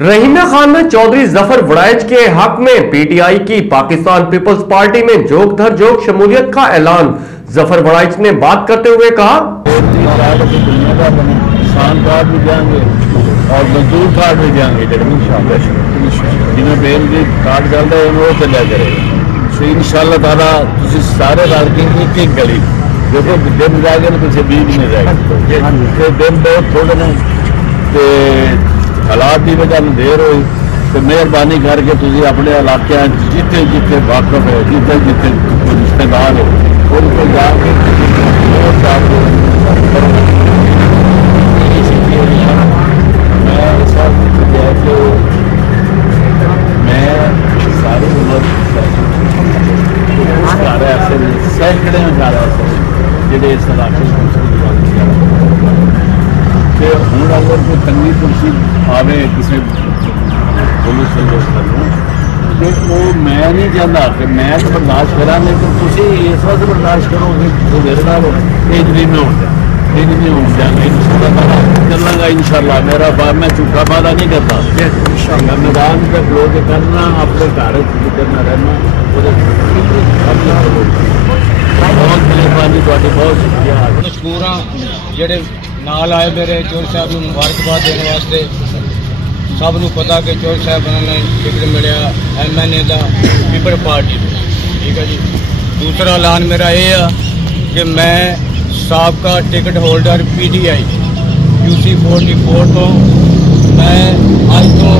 रहीना खान में चौधरी जफर वड़ाइच के हक में पीटीआई की पाकिस्तान पीपल्स पार्टी में जोक धर जोक शमूलियत का ऐलान। जफर वड़ाइच ने बात करते हुए कहा, किसान कार्ड भी देंगे और मजदूर कार्ड भी देंगे, जिन्हें बेल की कार्ड चलता है वो चलिया करेगा। सो इंशाअल्लाह ताला तुम सारे रल के एक एक गली देखो, दिन रह गए पिछले 20 दिन रह गए, दिन बहुत थोड़े ने हालात की वजह देर हुई। तो मेहरबानी करके तुम अपने इलाके जिथे जिथे वाकफ है, जिथे जिथे रिश्तेदार हो, उनको जाके मैं सारी उम्र सैकड़े हजार जोड़े इस इलाके हूँ अगर कोई तंगी तुलसी आवे किसी पुलिस तो वो मैं नहीं चाहता कि मैं तो बर्दाश्त करा, लेकिन तुम इस वक्त बर्दाश्त करोगे तो मेरे नाल इंजरी में हो जाए, नहीं हो जाएगा चलूँगा इंशाल्लाह। मेरा मैं झूठा वादा नहीं करता, मैं मैदान तक लोग करना अपने घर करना रहना। बहुत मेहरबानी, बहुत शुक्रिया। मशहूर हाँ जेडे नाल आए मेरे चौधरी साहब को मुबारकबाद देने वास्ते। सब नूं पता कि चौधरी साहब ने टिकट मिले MNA का पीपल पार्टी, ठीक है जी। दूसरा ऐलान मेरा ये है कि मैं साबका टिकट होल्डर PTI UC 44 तो मैं अज तो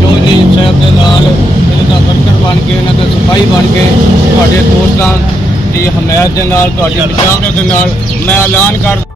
चौधरी साहब के नाल इन्हां दा वर्कर बन के, इन्हां दा सिपाही बन के तुहाडे दोस्तां की हमायत दे नाल, तुहाडी मशावरत दे नाल मैं ऐलान कर